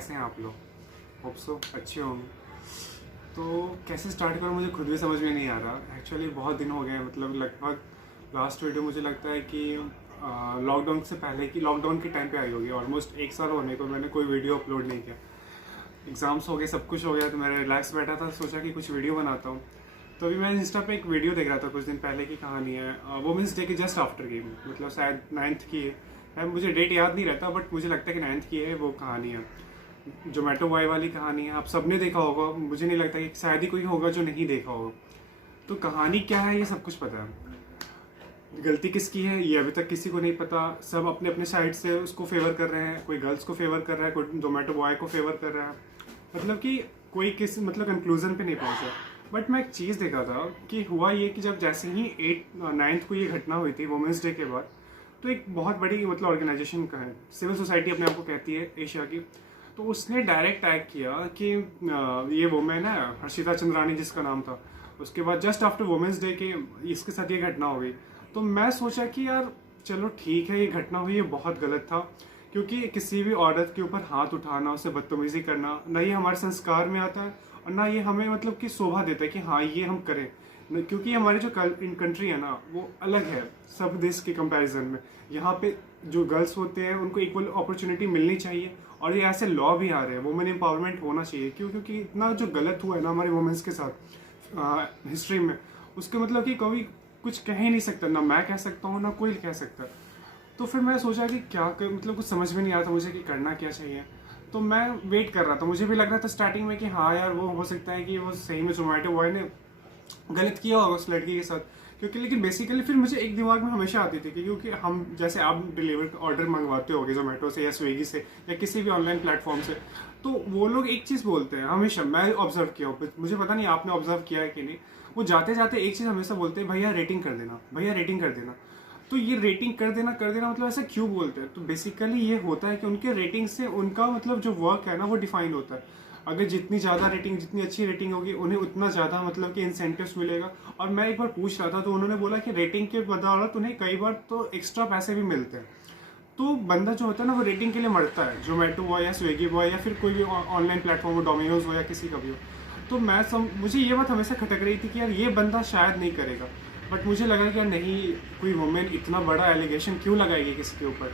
कैसे हैं आप लोग? होप सो अच्छे होंगे। तो कैसे स्टार्ट करूँ मुझे खुद भी समझ में नहीं आ रहा। एक्चुअली बहुत दिन हो गए, मतलब लगभग लास्ट वीडियो मुझे लगता है कि लॉकडाउन से पहले की, लॉकडाउन के टाइम पे आई होगी। ऑलमोस्ट एक साल होने को मैंने कोई वीडियो अपलोड नहीं किया। एग्ज़ाम्स हो गए, सब कुछ हो गया, तो मैं रिलैक्स बैठा था, सोचा कि कुछ वीडियो बनाता हूँ। तो अभी मैं इंस्टा पे एक वीडियो देख रहा था, कुछ दिन पहले की कहानी है, वुमेंस डे के जस्ट आफ्टर की, मतलब शायद 9th की है। मुझे डेट याद नहीं रहता, बट मुझे लगता है कि 9th की है वो कहानी है। जोमेटो बॉय वाली कहानी है, आप सबने देखा होगा। मुझे नहीं लगता कि शायद ही कोई होगा जो नहीं देखा होगा। तो कहानी क्या है ये सब कुछ पता है, गलती किसकी है ये अभी तक किसी को नहीं पता। सब अपने अपने साइड से उसको फेवर कर रहे हैं, कोई गर्ल्स को फेवर कर रहा है, कोई जोमेटो बॉय को फेवर कर रहा है, मतलब कि कोई किस मतलब कंक्लूजन पे नहीं पहुंचा। बट मैं एक चीज़ देखा था कि हुआ ये कि जब जैसे ही 9th को ये घटना हुई थी वुमेंस डे के बाद, तो एक बहुत बड़ी मतलब ऑर्गेनाइजेशन का है, सिविल सोसाइटी अपने आप को कहती है एशिया की, तो उसने डायरेक्ट टैग किया कि ये वुमेन है हर्षिता चंद्रानी जिसका नाम था। उसके बाद जस्ट आफ्टर वुमेंस डे के इसके साथ ये घटना हो गई। तो मैं सोचा कि यार चलो ठीक है, ये घटना हुई, ये बहुत गलत था, क्योंकि किसी भी औरत के ऊपर हाथ उठाना, उससे बदतमीजी करना, ना ये हमारे संस्कार में आता है और ना ये हमें मतलब कि शोभा देता है कि हाँ ये हम करें। क्योंकि हमारी जो कंट्री है ना वो अलग है सब देश के कंपैरिजन में। यहाँ पे जो गर्ल्स होते हैं उनको इक्वल अपॉर्चुनिटी मिलनी चाहिए, और ये ऐसे लॉ भी आ रहे हैं, वुमेन एम्पावरमेंट होना चाहिए। क्यों? क्योंकि इतना जो गलत हुआ है ना हमारे वुमेन्स के साथ हिस्ट्री में, उसके मतलब कि कभी कुछ कह ही नहीं सकता, ना मैं कह सकता हूँ ना कोई कह सकता। तो फिर मैं सोचा कि क्या कर, मतलब कुछ समझ में नहीं आता मुझे कि करना क्या चाहिए। तो मैं वेट कर रहा था, मुझे भी लग रहा था स्टार्टिंग में कि हाँ यार वो हो सकता है कि वो सही में जोमेटो बॉय ने गलत किया होगा उस लड़की के साथ, क्योंकि लेकिन बेसिकली फिर मुझे एक दिमाग में हमेशा आती थी कि क्योंकि हम जैसे आप डिलीवर ऑर्डर मंगवाते होगे जोमेटो से या स्विगी से या किसी भी ऑनलाइन प्लेटफॉर्म से, तो वो लोग एक चीज़ बोलते हैं हमेशा, मैं ऑब्जर्व किया हूँ, मुझे पता नहीं आपने ऑब्जर्व किया है कि नहीं। वो जाते जाते एक चीज़ हमेशा बोलते हैं, भैया रेटिंग कर देना, भैया रेटिंग कर देना। तो ये रेटिंग कर देना मतलब ऐसा क्यों बोलते हैं? तो बेसिकली ये होता है कि उनके रेटिंग से उनका मतलब जो वर्क है ना वो डिफाइंड होता है। अगर जितनी ज़्यादा रेटिंग, जितनी अच्छी रेटिंग होगी, उन्हें उतना ज़्यादा मतलब कि इंसेंटिव्स मिलेगा। और मैं एक बार पूछ रहा था तो उन्होंने बोला कि रेटिंग के बदौलत उन्हें कई बार तो एक्स्ट्रा पैसे भी मिलते हैं। तो बंदा जो होता है ना वो रेटिंग के लिए मरता है, जोमेटो बॉय या स्विगी बॉय या फिर कोई भी ऑनलाइन प्लेटफॉर्म हो, डोमिनोज हो या किसी का भी हो। तो मुझे ये बात हमेशा खटक रही थी कि यार ये बंदा शायद नहीं करेगा, बट मुझे लगा कि यार नहीं, कोई वुमेन इतना बड़ा एलिगेशन क्यों लगाएगी किसी के ऊपर।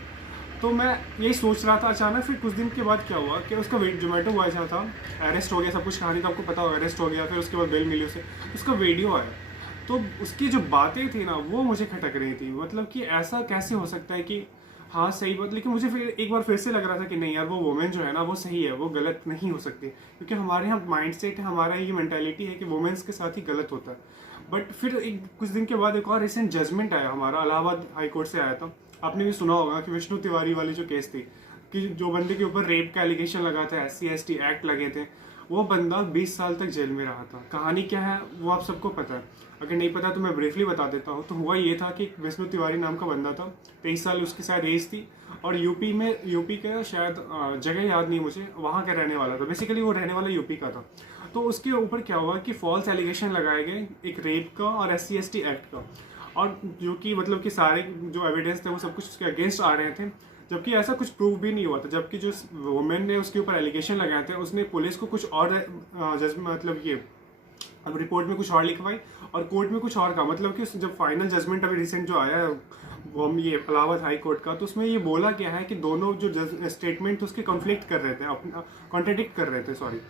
तो मैं यही सोच रहा था, अचानक फिर कुछ दिन के बाद क्या हुआ कि उसका जोमेटो बॉय जो था अरेस्ट हो गया, सब कुछ कहानी तो आपको पता होगा, अरेस्ट हो गया, फिर उसके बाद बेल मिली उसे, उसका वीडियो आया। तो उसकी जो बातें थी ना वो मुझे खटक रही थी, मतलब कि ऐसा कैसे हो सकता है कि हाँ सही बात, लेकिन मुझे फिर एक बार फिर से लग रहा था कि नहीं यार वो वुमेन जो है ना वो सही है, वो गलत नहीं हो सकती, क्योंकि हमारे यहाँ माइंडसेट है, हमारा ये मेंटालिटी है कि वुमेन्स के साथ ही गलत होता है। बट फिर एक कुछ दिन के बाद एक और रिसेंट जजमेंट आया हमारा, इलाहाबाद हाई कोर्ट से आया था। आपने भी सुना होगा कि विष्णु तिवारी वाली जो केस थी, कि जो बंदे के ऊपर रेप का एलिगेशन लगा था, SC/ST एक्ट लगे थे, वो बंदा 20 साल तक जेल में रहा था। कहानी क्या है वो आप सबको पता है, अगर नहीं पता तो मैं ब्रीफली बता देता हूँ। तो हुआ ये था कि विष्णु तिवारी नाम का बंदा था, 23 साल उसकी शायद एज थी, और यूपी का शायद जगह याद नहीं मुझे, वहाँ का रहने वाला था। बेसिकली वो रहने वाला यूपी का था। तो उसके ऊपर क्या हुआ कि फॉल्स एलिगेशन लगाए गए, एक रेप का और SC/ST एक्ट का, और जो कि मतलब कि सारे जो एविडेंस थे वो सब कुछ उसके अगेंस्ट आ रहे थे, जबकि ऐसा कुछ प्रूव भी नहीं हुआ था। जबकि जो वुमेन ने उसके ऊपर एलिगेशन लगाए थे उसने पुलिस को कुछ और मतलब ये अब रिपोर्ट में कुछ और लिखवाई और कोर्ट में कुछ और कहा। मतलब कि जब फाइनल जजमेंट अभी रिसेंट जो आया है वो हम ये इलाहाबाद हाई कोर्ट का, तो उसमें ये बोला गया है कि दोनों जो स्टेटमेंट उसके कॉन्फ्लिक्ट कर रहे थे, अपना कॉन्ट्रडिक्ट कर रहे थे, सॉरी।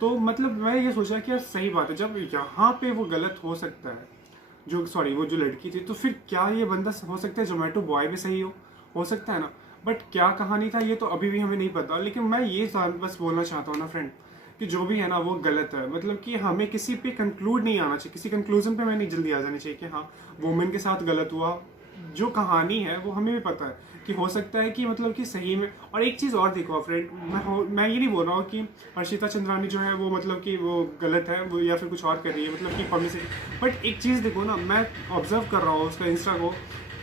तो मतलब मैं ये सोचा कि यार सही बात है, जब यहाँ पे वो गलत हो सकता है, वो जो लड़की थी, तो फिर क्या ये बंदा हो सकता है जोमेटो बॉय भी सही हो सकता है ना। बट क्या कहानी था ये तो अभी भी हमें नहीं पता। लेकिन मैं ये बस बोलना चाहता हूँ ना फ्रेंड, कि जो भी है ना वो गलत है। मतलब कि हमें किसी पे कंक्लूड नहीं आना चाहिए, किसी कंक्लूजन पे मैं नहीं जल्दी आ जानी चाहिए कि हाँ वुमेन के साथ गलत हुआ। जो कहानी है वो हमें भी पता है कि हो सकता है कि मतलब कि सही में। और एक चीज़ और देखो फ्रेंड, मैं ये नहीं बोल रहा हूँ कि हर्षिता चंद्रानी जो है वो मतलब कि वो गलत है वो या फिर कुछ और कर रही है, मतलब कि पब्लिसिटी। बट एक चीज़ देखो ना, मैं ऑब्जर्व कर रहा हूँ उसका इंस्टा को,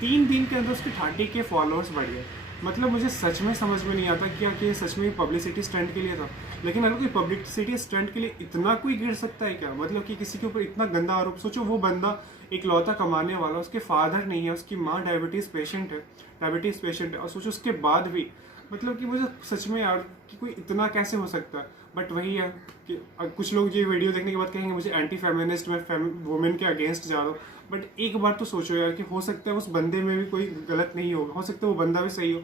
3 दिन के अंदर उसके 30K फॉलोअर्स बढ़ गए। मतलब मुझे सच में समझ में नहीं आता कि ये सच में पब्लिसिटी स्टंट के लिए था। लेकिन अगर कोई पब्लिसिटी स्टंट के लिए इतना कोई गिर सकता है क्या? मतलब कि किसी के ऊपर इतना गंदा आरोप। सोचो वो बंदा एक लौता कमाने वाला, उसके फादर नहीं है, उसकी माँ डायबिटीज़ पेशेंट है, और सोचो उसके बाद भी मतलब कि मुझे सच में यार कि कोई इतना कैसे हो सकता है। बट वही है कि कुछ लोग ये वीडियो देखने के बाद कहेंगे मुझे एंटी फेमिनिस्ट, मैं वुमेन के अगेंस्ट जा रहा हूँ। बट एक बार तो सोचो यार कि हो सकता है उस बंदे में भी कोई गलत नहीं होगा, हो सकता है वो बंदा भी सही हो।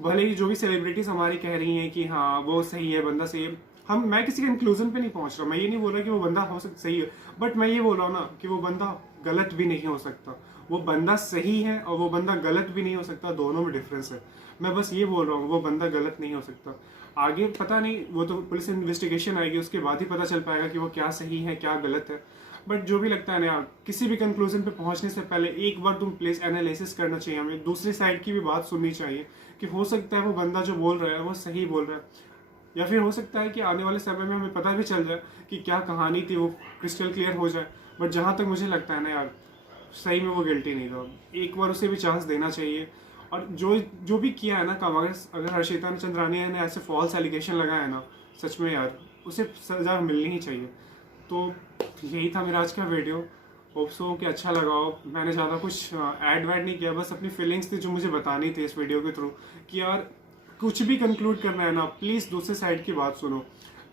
भले ही जो भी सेलिब्रिटीज हमारी कह रही हैं कि हाँ वो सही है, बंदा सही है, मैं किसी कंक्लूजन पे नहीं पहुंच रहा। मैं ये नहीं बोल रहा कि वो बंदा हो सकता सही है, बट मैं ये बोल रहा हूँ ना कि वो बंदा गलत भी नहीं हो सकता। वो बंदा सही है और वो बंदा गलत भी नहीं हो सकता, दोनों में डिफरेंस है। मैं बस ये बोल रहा हूँ वो बंदा गलत नहीं हो सकता। आगे पता नहीं, वो तो पुलिस इन्वेस्टिगेशन आएगी, उसके बाद ही पता चल पाएगा कि वो क्या सही है क्या गलत है। बट जो भी लगता है ना यार, किसी भी कंक्लूजन पे पहुंचने से पहले एक बार तुम प्लेस एनालिसिस करना चाहिए, हमें दूसरी साइड की भी बात सुननी चाहिए कि हो सकता है वो बंदा जो बोल रहा है वो सही बोल रहा है, या फिर हो सकता है कि आने वाले समय में हमें पता भी चल जाए कि क्या कहानी थी, वो क्रिस्टल क्लियर हो जाए। बट जहाँ तक मुझे लगता है ना यार, सही में वो गिल्टी नहीं था, एक बार उसे भी चांस देना चाहिए। और जो जो भी किया है ना काम, अगर हर्षिता चंद्रानी ने ऐसे फॉल्स एलिगेशन लगाया है ना, सच में यार उसे सजा मिलनी ही चाहिए। तो यही था मेरा आज का वीडियो, होप सो कि अच्छा लगा हो। मैंने ज़्यादा कुछ ऐड वैड नहीं किया, बस अपनी फीलिंग्स थी जो मुझे बतानी थी इस वीडियो के थ्रू कि यार कुछ भी कंक्लूड करना है ना, प्लीज़ दूसरे साइड की बात सुनो।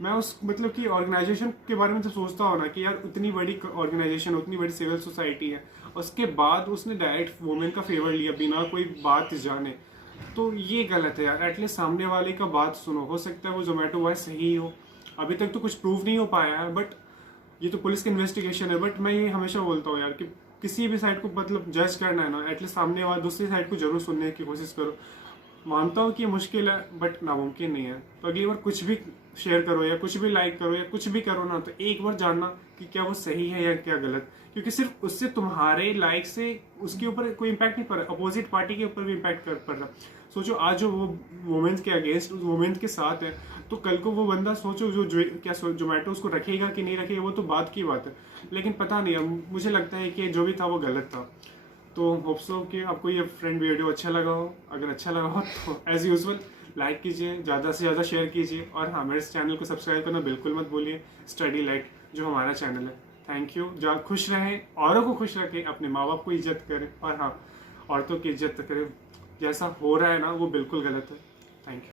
मैं उस मतलब कि ऑर्गेनाइजेशन के बारे में जब सोचता हूँ ना कि यार उतनी बड़ी ऑर्गेनाइजेशन, उतनी बड़ी सिविल सोसाइटी है, उसके बाद उसने डायरेक्ट वुमेन का फेवर लिया बिना कोई बात जाने, तो ये गलत है यार। एटलीस्ट सामने वाले का बात सुनो। हो सकता है वो जोमेटो बॉय सही हो, अभी तक तो कुछ प्रूव नहीं हो पाया है, बट ये तो पुलिस की इन्वेस्टिगेशन है। बट मैं ये हमेशा बोलता हूँ यार कि किसी भी साइड को मतलब जज करना है ना, एटलीस्ट सामने वाले दूसरी साइड को जरूर सुनने की कोशिश करो। मानता हूँ कि ये मुश्किल है बट नामुमकिन नहीं है। तो अगली बार कुछ भी शेयर करो या कुछ भी लाइक करो या कुछ भी करो ना, तो एक बार जानना कि क्या वो सही है या क्या गलत, क्योंकि सिर्फ उससे तुम्हारे लाइक से उसके ऊपर कोई इम्पैक्ट नहीं पड़ रहा, अपोजिट पार्टी के ऊपर भी इम्पैक्ट पड़ रहा। सोचो आज जो वो वुमेन्स के अगेंस्ट, वुमेन्स के साथ है, तो कल को वो बंदा सोचो क्या जोमेटो उसको रखेगा कि नहीं रखेगा, वो तो बात की बात है। लेकिन पता नहीं, अब मुझे लगता है कि जो भी था वो गलत था। तो होप सो कि आपको ये फ्रेंड वीडियो अच्छा लगा हो। अगर अच्छा लगा हो तो एज यूजुअल लाइक कीजिए, ज़्यादा से ज़्यादा शेयर कीजिए, और हाँ मेरे इस चैनल को सब्सक्राइब करना बिल्कुल मत भूलिए, स्टडी लाइक जो हमारा चैनल है। Thank you. जहाँ खुश रहें, औरों को खुश रखें, अपने माँ बाप को इज्जत करें, और हाँ औरतों की इज्जत करें। जैसा हो रहा है ना वो बिल्कुल गलत है। Thank you.